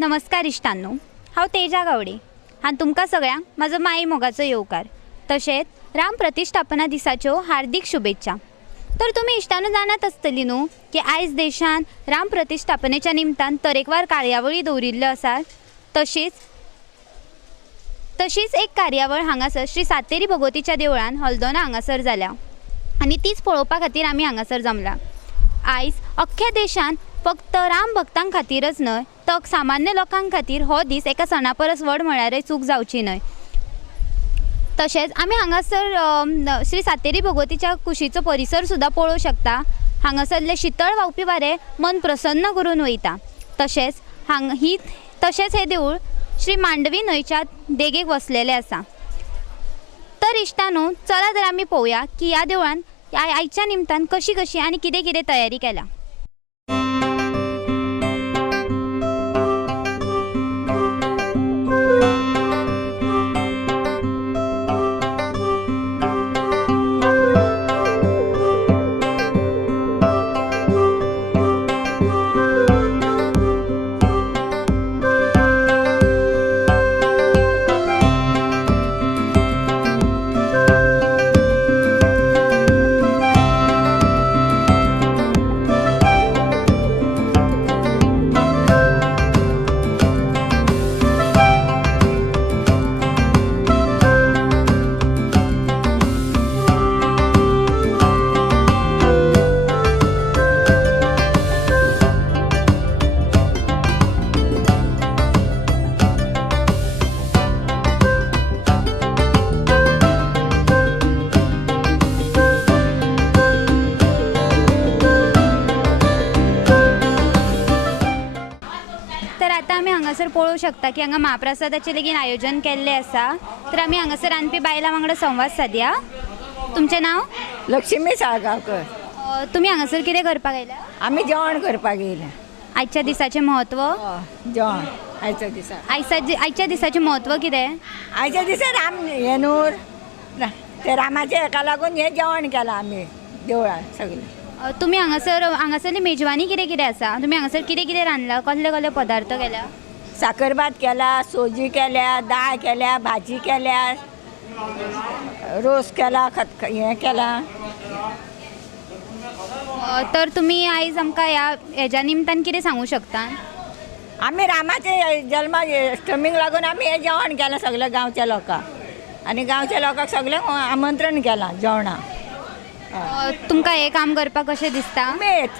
नमस्कार इश्टांनो, हांव तेजा गावडे आनी तुमकां सगळ्यांक म्हाजो माई मोगाचो येवकार तशेंच राम प्रतिश्ठापना दिसाच्यो हार्दिक शुभेच्छा। तर तुमी इश्टांनो जाणात आसतली न्हू की आयज देशान राम प्रतिश्ठापनेच्या निमतान तरेकवार कार्यावळी दवरिल्ल्यो आसात। तशीच एक कार्यावळ हांगासर श्री सातेरी भगवतीच्या देवळान हल्दोना हांगासर जाल्या आनी तीच पळोवपा खातीर आमी हांगासर जमला। आयज अख्ख्या देशान फक्त राम भक्तां खातीरच न्हय तर सामान्य लोकां खातीर हो दीस एका सणा परस व्हड म्हळ्यारय चूक जावची न्हय। तशेंच आमी हांगासर श्री सातेरी भगवतीच्या कुशीचो परिसर सुद्दां पळोवंक शकता। हांगासरले शितळ व्हांवपी वारें मन प्रसन्न करून वयता। तशेंच हे देवूळ श्री मांडवी न्हंयच्या देगेक वसलेलें आसा। तर इश्टांनो, चला तर आमी पळोवया की ह्या देवळान आयच्या निमतान कशी आनी कितें तयारी केल्या। तर आता आमी हांगासर पळोवंक शकता की हांगा महाप्रसादाचें लेगीत आयोजन केल्लें आसा। तर आमी हांगासर रांदपी बायलां वांगडा संवाद सादया। तुमचें नांव? लक्ष्मी साळगांवकर। तुमी हांगासर कितें करपाक आयल्या? आमी जेवण करपाक येयल्या। आयच्या दिसाचें म्हत्व? जेवण आयच्या दिसा। आयच्या दिसाचें म्हत्व कितें? आयच्या दिसा राम हे न्हू ते रामाचे हेका लागून हे जेवण केलां आमी देवळान सगळें। तुमी हांगासरली मेजवानी कितें आसा? तुमी हांगासर कितें रांदला? कसले पदार्थ केल्या? साकरभात केला, सोजी केल्या, दाळ केल्या, भाजी केल्या, रोस केला, हें केलां। तर तुमी आयज आमकां हेज्या निमतान कितें सांगूं शकता? आमी रामाचे जन्माष्टमीक लागून आमी हें जेवण केलां सगळ्या गांवच्या लोकांक आनी गांवच्या लोकांक सगळ्यांक आमंत्रण केलां जेवणाक। तुमकां हें काम करपाक कशें दिसता? उमेद,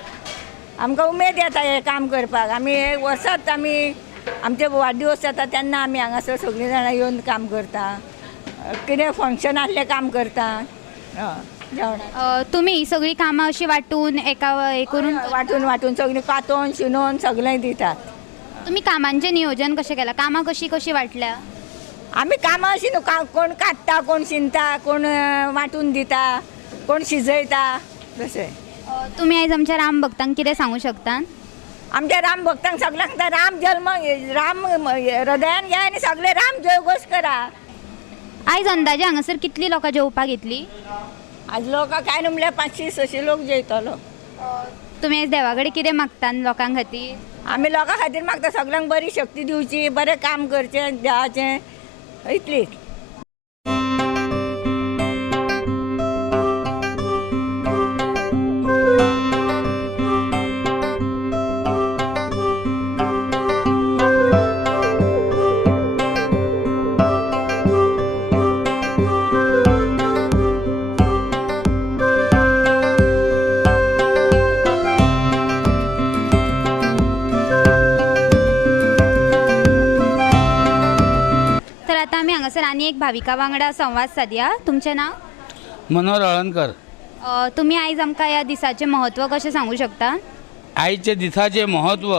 आमकां उमेद येता हें काम करपाक। आमी वर्सांत आमी आमचे वाडदिवस जाता तेन्ना आमी हांगासर सगळीं जाणां येवन काम करता। कितें फंक्शन आसलें काम करता जेवणाक। तुमी ही सगळीं कामां अशीं वांटून हे करून वांटून सगळीं कातोवन शिनोवन सगळें दितात। तुमी कामांचें नियोजन कशें केलां? कामां कशीं वांटल्या? आमी कामां अशीं न्हू, कोण काडटा, कोण शिनता, कोण वांटून दिता, कोण शिजयता तशें। तुमी आयज आमच्या राम भक्तांक कितें सांगूं शकता? आमच्या राम भक्तांक सगळ्यांक राम जल्म राम हृदयान घ्या आनी सगळे राम जयघोश करा। आयज अंदाजे हांगासर कितलीं लोकां जेवपाक येतलीं? आज लोकां काय न्हू म्हणल्यार 500-600 लोक जेयतलो। तुमी आयज देवा कडेन कितें मागता लोकां खातीर? आमी लोकां खातीर मागता सगळ्यांक बरी शक्ती दिवची, बरें काम करचें देवाचें, इतलीच। हांगासर आनी एक भाविका वांगडा संवाद सादया। तुमचें नांव? मनोहर अळणकर। तुमी आयज आमकां ह्या दिसाचें म्हत्व कशें सांगूं शकता? आयच्या दिसाचें म्हत्व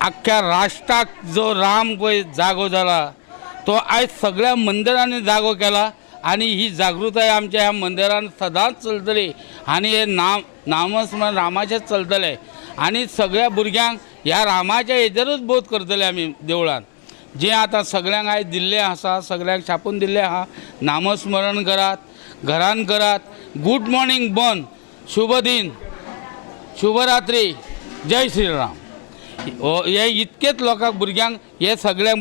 अख्ख्या राष्ट्राक जो राम पळय जागो जाला तो आयज सगळ्या मंदिरांनी जागो केला आनी ही जागृताय आमच्या ह्या मंदिरान सदांच चलतली आनी हे नामस्मरण रामाचें चलतलें आनी सगळ्या भुरग्यांक ह्या रामाच्या हेजेरूच बोध करतले आमी देवळान। जे आता सगळ्यांक आयज दिल्लें आसा, सगळ्यांक छापून दिल्लें आहा, नामस्मरण करात, घरान करात। गुड मॉर्निंग बन, शुभ दिन, शुभरात्री, जय श्रीराम। हे इतकेच लोकांक भुरग्यांक हे सगळ्या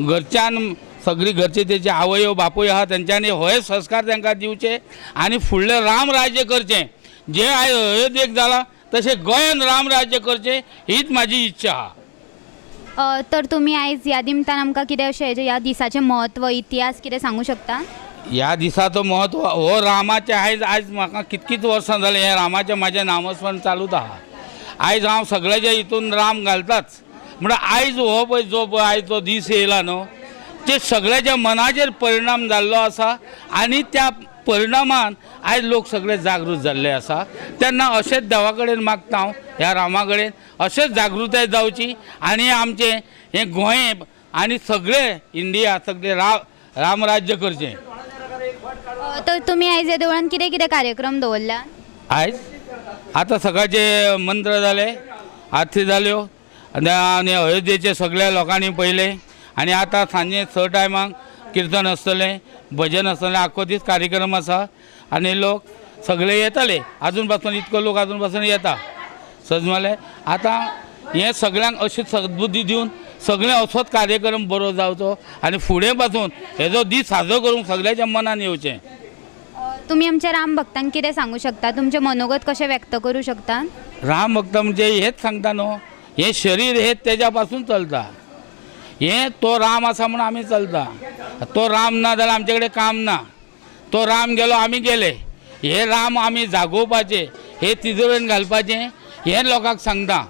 घरच्यान सगळी घरचे तेचे आवयो बापूय आहा तेंच्यांनी होय संस्कार तांकां दिवचे आनी फुडलें राम राज्य करचें जे आयज अयोध्येक जाला तशें गोंयान राम राज्य करचें हीच म्हाजी इच्छा आहा. तर तुमी आयज ह्या निमतान आमकां कितें अशें ह्या दिसाचें महत्व इतिहास कितें सांगूं शकता? ह्या दिसाचो महत्व हो रामाचें आयज म्हाका कितकीच वर्सां जालीं हें रामाचें म्हाजें नामस्मरण चालूच आहा. आयज हांव सगळ्याच्या हितून राम घालताच म्हणल्यार आयज हो पळय जो पळय आयज तो दीस येयला न्हू ते सगळ्याच्या मनाचेर परिणाम जाल्लो आसा आनी त्या परिणामान आयज लोक सगळे जागृत जाल्ले आसा. तेन्ना अशेंच देवा कडेन मागता हांव ह्या रामा कडेन अशेंच जागृताय जावची आनी आमचें हें गोंय आनी सगळे इंडिया सगळे रामराज्य करचें. तर तुमी आयज ह्या देवळान कितें कितें कार्यक्रम दवरल्या? आयज आतां सकाळचे मंत्र जाले आरती जाल्यो आनी अयोध्येचे सगळ्या लोकांनी पयले आनी आतां सांजे 6 टायमाक किर्तन आसतलें भजन आसतलें आख्खो दीस कार्यक्रम आसा आनी लोक सगळे येताले आजून पासून इतको लोक आजून पासून येता सजमले. आतां हे सगळ्यांक अशी सद्बुद्धी दिवन सगळे असोच कार्यक्रम बरो जावचो आनी फुडें पासून हेजो दीस साजरो करूंक सगळ्याच्या मनान येवचें. तुमी आमच्या राम भक्तांक कितें सांगू शकता? तुमचे मनोगत कशें व्यक्त करूं शकता? राम भक्त म्हणजे हेच सांगता न्हू हे शरीर हे तेज्या पासून चलता. हे तो राम आसा म्हणून आमी चलता. तो राम ना जाल्यार आमचे कडेन काम ना. तो राम गेलो आमी गेले. हे राम आमी जागोवपाचे हे तिजोरेन घालपाचें हे लोकांक सांगता.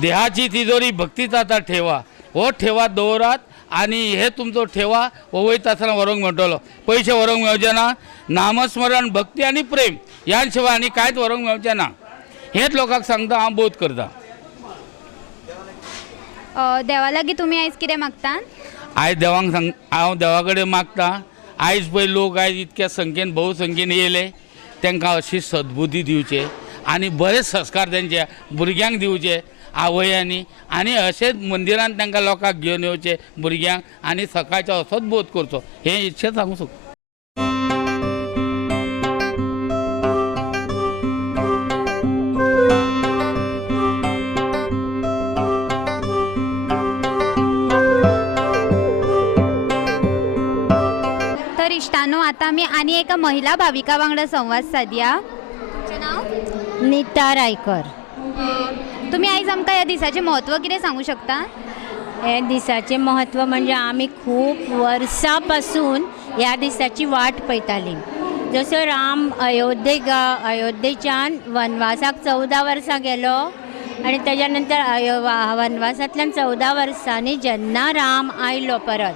देहाची तिजोरी भक्तीच आतां ठेवा हो ठेवा दवरात आनी हे तुमचो ठेवा हो वयता आसतना व्हरूंक मेळटलो. पयशे व्हरूंक मेळचे ना. नामस्मरण भक्ती आनी प्रेम ह्या शिवाय आनी कांयच व्हरूंक मेळचें ना हेच लोकांक सांगता हांव बोध करता. देवा लागीं तुमी आयज कितें मागता? आयज देवाक हांव देवा कडेन मागता आयज पळय लोक आयज इतक्या संख्येन भोवसंख्येन येयले तांकां अशी सद्बुद्धी दिवचे आनी बरे संस्कार तेंचे भुरग्यांक दिवचे आवयांनी आनी अशेंच मंदिरांत तांकां लोकांक घेवन येवचे भुरग्यांक आनी सकाळचो असोच बोध करचो हे इतकें सांगूं सोदता. तर इश्टानो आता आमी आनी एका महिला भाविका वांगडा संवाद सादया. तुमचें नांव? नीता रायकर. तुमी आयज आमकां ह्या दिसाचें म्हत्व कितें सांगू शकता? हे दिसाचें महत्व म्हणजे आमी खूब वर्सां पासून ह्या दिसाची वाट पळयतालीं. जसो राम अयोध्येच्यान वनवासाक 14 वर्सां गेलो आनी तेज्या नंतर वनवासांतल्यान 14 वर्सांनी जेन्ना राम आयलो परत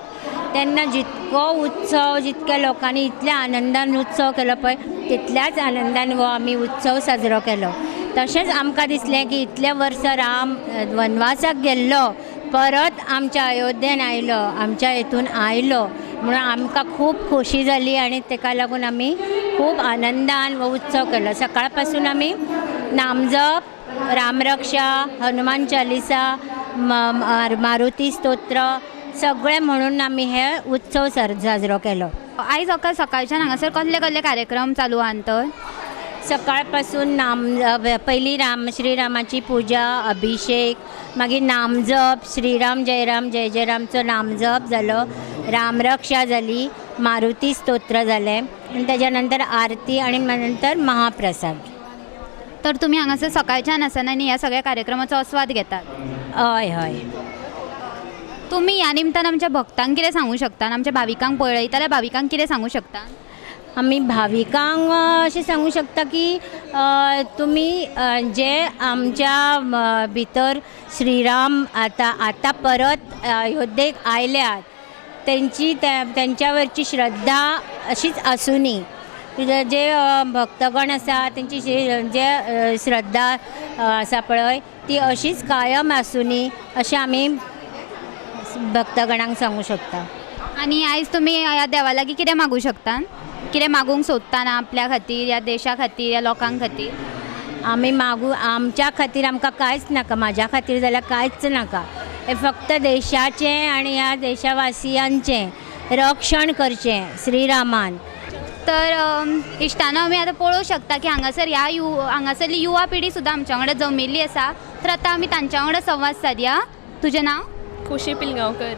तेन्ना जितको उत्सव जितक्या लोकांनी इतल्या आनंदान उत्सव केलो पळय तितल्याच आनंदान हो आमी उत्सव साजरो केलो. तशेंच आमकां दिसलें की इतले वर्स राम वनवासाक गेल्लो परत आमच्या अयोध्येन आयलो आमच्या हितून आयलो म्हणून आमकां खूब खोशी जाली आनी ताका लागून आमी खूब आनंदान हो उत्सव केलो. सकाळ पासून आमी नामजप रामरक्षा हनुमान चालिसा मारुती स्तोत्र सगळे म्हणून आमी हे उत्सव साजरो केलो. आयज सकाळच्यान हांगासर कसले कसले कार्यक्रम चालू आहात? तर सकाळ पासून पयली श्रीरामाची पुजा अभिषेक मागीर नामजप श्रीराम जय जय रामचो नामजप जालो रामरक्षा जाली मारुती स्तोत्र जालें आनी तेज्या नंतर आरती आनी नंतर महाप्रसाद. तर तुमी हांगासर सकाळच्यान आसना आनी ह्या सगळ्या कार्यक्रमाचो आस्वाद घेतात? हय हय. तुमी ह्या निमतान आमच्या भक्तांक कितें सांगू शकता? आमच्या भाविकांक पळयताल्या भाविकांक कितें सांगू शकता? आमी भाविकांक अशें सांगू शकता की तुमी जे आमच्या भितर श्रीराम आतां परत अयोध्येक आयल्यात तेंच्या वरची श्रद्धा अशीच आसुनी. जे भक्तगण आसा तेंची जे श्रद्धा आसा पळय ती अशीच कायम आसुनी अशें आमी भक्तगणांक सांगू शकता. आनी आयज तुमी ह्या देवा लागीं कितें मागूं शकता? कितें मागूंक सोदता आपल्या खातीर ह्या देशा खातीर ह्या लोकांक खातीर? आमी मागू आमच्या खातीर आमकां कांयच नाका. म्हाज्या खातीर जाल्यार कांयच नाका. हे फक्त देशाचें आनी ह्या देशवासियांचें रक्षण करचें श्रीरामान तर इश्टानो आमी आतां पळोवं शकता की हांगासर हांगासरली युवा पिढी सुद्दां आमच्या वांगडा जमिल्ली आसा. तर आतां आमी तांच्या वांगडा संवाद सादया. तुजें नांव? खुशी पिलगांवकर.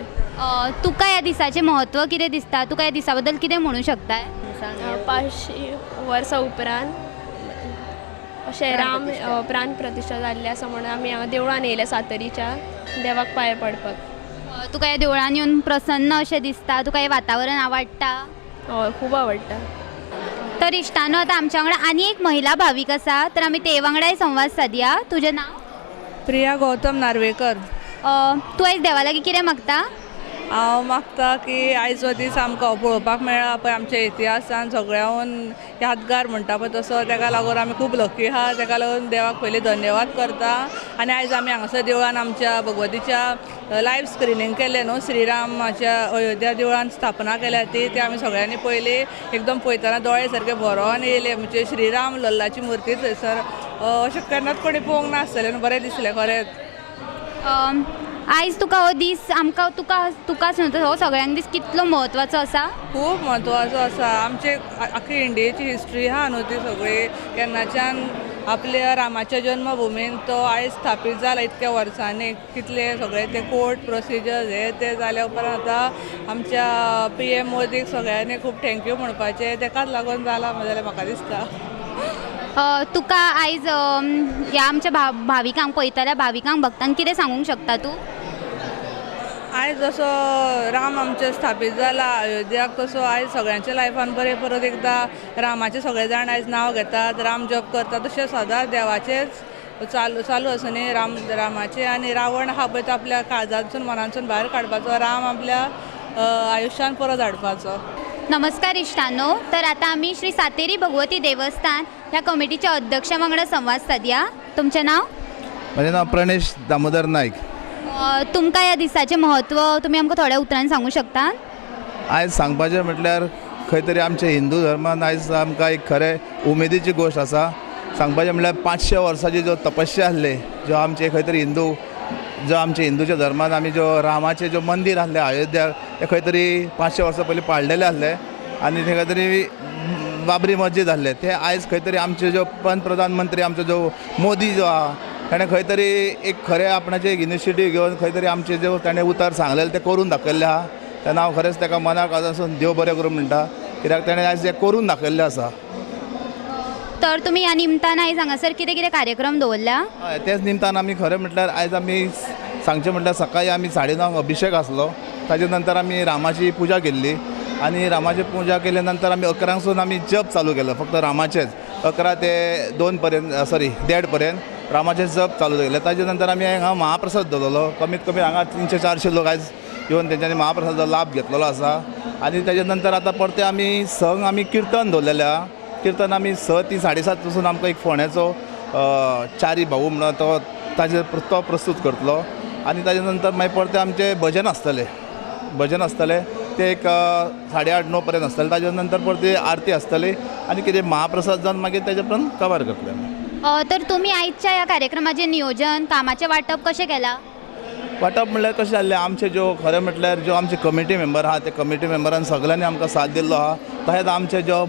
तुका ह्या दिसाचें म्हत्व कितें दिसता? तुका ह्या दिसा बद्दल कितें म्हणूं शकता? 500 वर्सां उपरांत अशें राम प्राण प्रतिश्ठा जाल्ली आसा म्हणून आमी हांगा देवळान येयले सातेरीच्या देवाक पांय पडपाक. तुका ह्या देवळान येवन प्रसन्न अशें दिसता? तुका हें वातावरण आवडटा? हय, खूब आवडटा. तर इश्टानो आतां आमच्या वांगडा आनी एक महिला भावीक आसा. तर आमी ते वांगडाय संवाद सादया. तुजें नांव? प्रिया गौतम नार्वेकर. तूं आयज देवा लागीं कितें मागता? हांव मागता की आयज हो दीस आमकां पळोवपाक मेळ्ळा पळय आमच्या इतिहासान सगळ्याहून यादगार म्हणटा पळय तसो, ताका लागून आमी खूब लकी आहा. ताका लागून देवाक पयलीं धन्यवाद करता. आनी आयज आमी हांगासर देवळान आमच्या भगवतीच्या लायव्ह स्क्रिनींग केलें न्हू, श्रीरामाच्या अयोध्या देवळान स्थापना केल्या ती आमी सगळ्यांनी पयलीं एकदम पळयतना दोळे सारके भरोन येयले. म्हणजे श्रीराम लल्लाची मुर्ती थंयसर अशें केन्नाच कोणी पळोवंक नासतलें न्हू. बरें दिसलें खरेंच. आयज तुका हो दीस आमकां तुकाच न्हू हो सगळ्यांक दीस कितलो म्हत्वाचो आसा? खूब म्हत्वाचो आसा. आमचे आख्खी इंडियेची हिस्ट्री आहा न्हू ती सगळी केन्नाच्यान आपल्या रामाच्या जन्मभुमीन तो आयज स्थापीत जाला इतक्या वर्सांनी. कितले सगळे ते कोर्ट प्रोसिजर्स हे ते जाल्या उपरांत आतां आमच्या PM मोदीक सगळ्यांनी खूब थँक्यू म्हणपाचें. ताकाच लागून जाला जाल्यार म्हाका दिसता. तुका आयज ह्या आमच्या भाविकांक पळयतल्या भाविकांक भक्तांक कितें सांगूंक शकता तूं? आयज जसो राम आमचे स्थापीत जाला अयोध्याक तसो आयज सगळ्यांच्या लायफान बरें परत एकदां रामाचे सगळे जाण आयज नांव घेतात, राम जप करतात. तशें सदांच देवाचेच चालू आसा न्ही रामाचे. आनी रावण आहा पळय तो आपल्या काळजांतसून मनांतसून भायर काडपाचो, राम आपल्या आयुश्यान परत हाडपाचो. नमस्कार इश्टांनो. तर आता आम्ही श्री सातेरी भगवती देवस्थान ह्या कमिटीच्या अध्यक्षा वांगडा संवाद सादया. तुमचें नांव? म्हजें नांव प्रणेश दामोदर नायक. तुमकां ह्या दिसाचें म्हत्व तुमी आमकां थोड्या उतरांनी सांगूंक शकता? आयज सांगपाचें म्हटल्यार खंय तरी आमच्या हिंदू धर्मान आयज आमकां एक खरें उमेदीची गोश्ट आसा. सांगपाचें म्हटल्यार 500 वर्साची जो तपस्या आसले जो आमचे खंय तरी आमच्या हिंदूच्या धर्मान आमी जो रामाचें जो मंदीर आसलें अयोध्या तें खंय तरी 500 वर्सां पयलीं पाडलेलें आसलें. आनी ते खंय तरी बाबरी मस्जीद आसलें तें आयज खंय तरी आमचे जो प्रधानमंत्री आमचो जो मोदी जो आहा ताणें खंय तरी एक खरें आपणाचें एक इनिशिएटीव घेवन खंय तरी आमचे जो ताणें उतर सांगलेलें तें करून दाखयल्लें आहा. तेन्ना हांव खरेंच ताका मनाक आजून देव बरें करूं म्हणटा, कित्याक ताणें आयज तें करून दाखयल्लें आसा. तर तुमी ह्या निमतान आयज हांगासर कितें कितें कार्यक्रम दवरल्या? हय, तेच निमतान आमी खरें म्हटल्यार आयज आमी सांगचें म्हटल्यार सकाळीं आमी 9:30 अभिशेक आसलो. ताजे नंतर आमी रामाची पुजा केल्ली आनी रामाची पुजा केले नंतर आमी 11 आमी जप चालू केलो. फक्त रामाचेच 11 ते 2 पर्यंत 1:30 पर्यंत रामाचे जप चालू केले. ताजे नंतर आमी हांगा महाप्रसाद दवरलो. कमीत कमी हांगा 300-400 लोक आयज येवन तेंच्यांनी महाप्रसादाचो लाभ घेतलेलो आसा. आनी ताजे नंतर आतां परते आमी संघ आमी किर्तन दवरलेलें आहा. किर्तन आमी 6 ती 7:30 पासून आमकां एक फोंड्याचो चारी भाऊ म्हणून तो प्रस्तूत करतलो. आनी ताजे नंतर मागीर परते आमचे भजन आसतले ते एक 8:30-9 पर्यंत आसतले. ताजे नंतर परती आरती आसतली आनी कितें महाप्रसाद जावन मागीर ताजे पर्यंत कवर करतले. तर तुमी आयजच्या ह्या कार्यक्रमाचें नियोजन कामाचें वांटप कशें केलां? वांटप म्हणल्यार कशें जाल्लें आमचे जो खरें म्हटल्यार जो आमचे कमिटी मेंबर आहा ते कमिटी मेंबरान सगळ्यांनी आमकां साथ दिल्लो आहा. तशेंच आमचे जो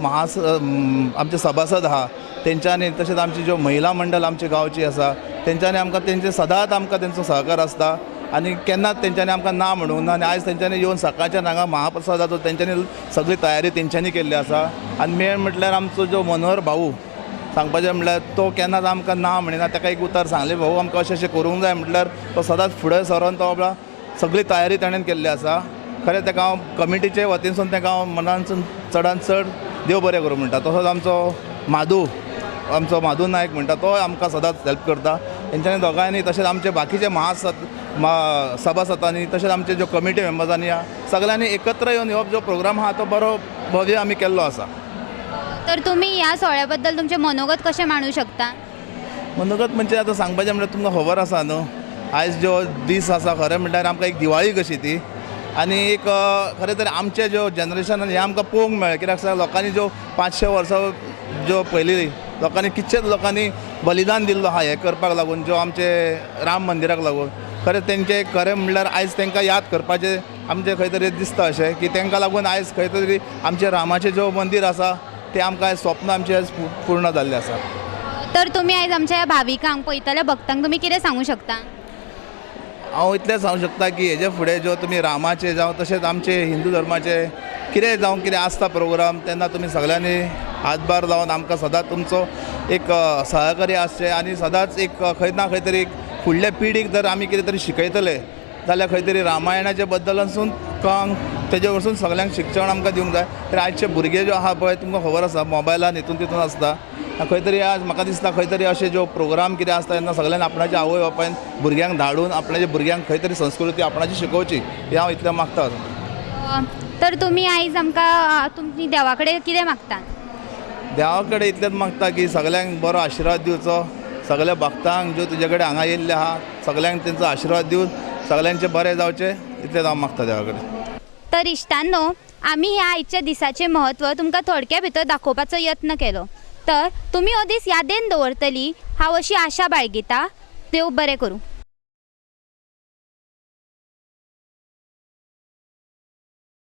आमचे सभासद आहा तेंच्यांनी, तशेंच आमची जो महिला मंडळ आमची गांवची आसा तेंच्यांनी आमकां तेंचे सदांच आमकां तेंचो सहकार आसता आनी केन्नाच तेंच्यांनी आमकां ना म्हणूंक ना. आनी आयज तेंच्यांनी येवन सकाळच्यान हांगा महाप्रसादाचो तेंच्यांनी सगळी तयारी तेंच्यांनी केल्ली आसा. आनी मेन म्हटल्यार आमचो जो मनोहर भाऊ सांगपाचें म्हटल्यार तो केन्नाच आमकां ना म्हणिना. ताका एक उतर सांगलें भाऊ आमकां अशें करूंक जाय म्हटल्यार तो सदांच फुडें सरोन तो आपल्या सगळी तयारी ताणें केल्ली आसा. खरें ताका हांव कमिटीचे वतीनसून ताका हांव मनानसून चडांत चड देव बरें करूं म्हणटा. तसोच आमचो माधू नायक म्हणटा तो आमकां सदांच हेल्प करता. तेंच्यांनी दोगांयनी तशेंच आमचे बाकीचे सभासदांनी तशेंच आमचे जो कमिटी मेंबर्सांनी सगळ्यांनी एकत्र येवन हो जो प्रोग्राम आहा तो बरो भव्य आमी केल्लो आसा. तर तुमी ह्या सोहळ्या बद्दल तुमचें मनोगत कशें मांडूं शकता? मनोगत म्हणजे आतां सांगपाचें म्हटल्यार तुमकां खबर आसा न्हू आयज जो दीस आसा खरें म्हटल्यार आमकां एक दिवाळी कशी ती. आनी एक खरें तरी आमचे जो जनरेशनान हें आमकां पळोवंक मेळ्ळें. कित्याक लोकांनी जो 500 वर्सां जो पयलीं लोकांनी कितलेच लोकांनी बलिदान दिल्लो आहा हें करपाक लागून जो आमचे राम मंदिराक लागून. खरें तेंचे खरें म्हणल्यार आयज तांकां याद करपाचें आमचें खंय तरी दिसता अशें की तांकां लागून आयज खंय तरी आमचें रामाचें जो मंदीर आसा तें आमकां आयज स्वप्न आमचें आयज पूर्ण जाल्लें आसा. तर तुमी आयज आमच्या भाविकांक पळयतल्या भक्तांक तुमी कितें सांगूं शकता? हांव इतलें सांगूं शकता की हेजे फुडें जो तुमी रामाचे जावं तशेंच आमचे हिंदू धर्माचे कितें जावं कितें आसता प्रोग्राम तेन्ना तुमी सगळ्यांनी हातभार लावन आमकां सदांच तुमचो एक सहकार्य आसचें आनी सदांच एक खंय ना खंय तरी फुडल्या पिढीक जर आमी कितें तरी शिकयतले जाल्यार खंय तरी रामायणाचे बद्दलासून तेजे वरसून सगळ्यांक शिक्षण आमकां दिवंक जाय. तर आयचे भुरगे जो आहा पळय तुमकां खबर आसा मोबायलान हितून तितून आसता खंय तरी आज म्हाका दिसता खंय तरी अशे जो प्रोग्राम कितें आसता तेन्ना सगळ्यांनी आपणाच्या आवय बापायन भुरग्यांक धाडून आपणाच्या भुरग्यांक खंय तरी संस्कृती आपणाची शिकोवची हें हांव इतलें मागता. तर तुमी आयज आमकां तुमी देवा कडेन कितें मागता? देवा कडेन इतलेंच मागता की सगळ्यांक बरो आशिर्वाद दिवचो, सगळ्या भक्तांक ज्यो तुजे कडेन हांगा येयल्ले आहा सगळ्यांक तेंचो आशिर्वाद दिवन सगळ्यांचें बरें जावचें इतलेंच हांव मागता देवा कडेन. तर इश्टांनो, आमी ह्या आयच्या दिसाचें म्हत्व तुमकां थोडक्या भितर दाखोवपाचो यत्न केलो. तर तुमी हो दीस यादेन दवरतली हांव अशी आशा बाळगिता. देव बरें करूं.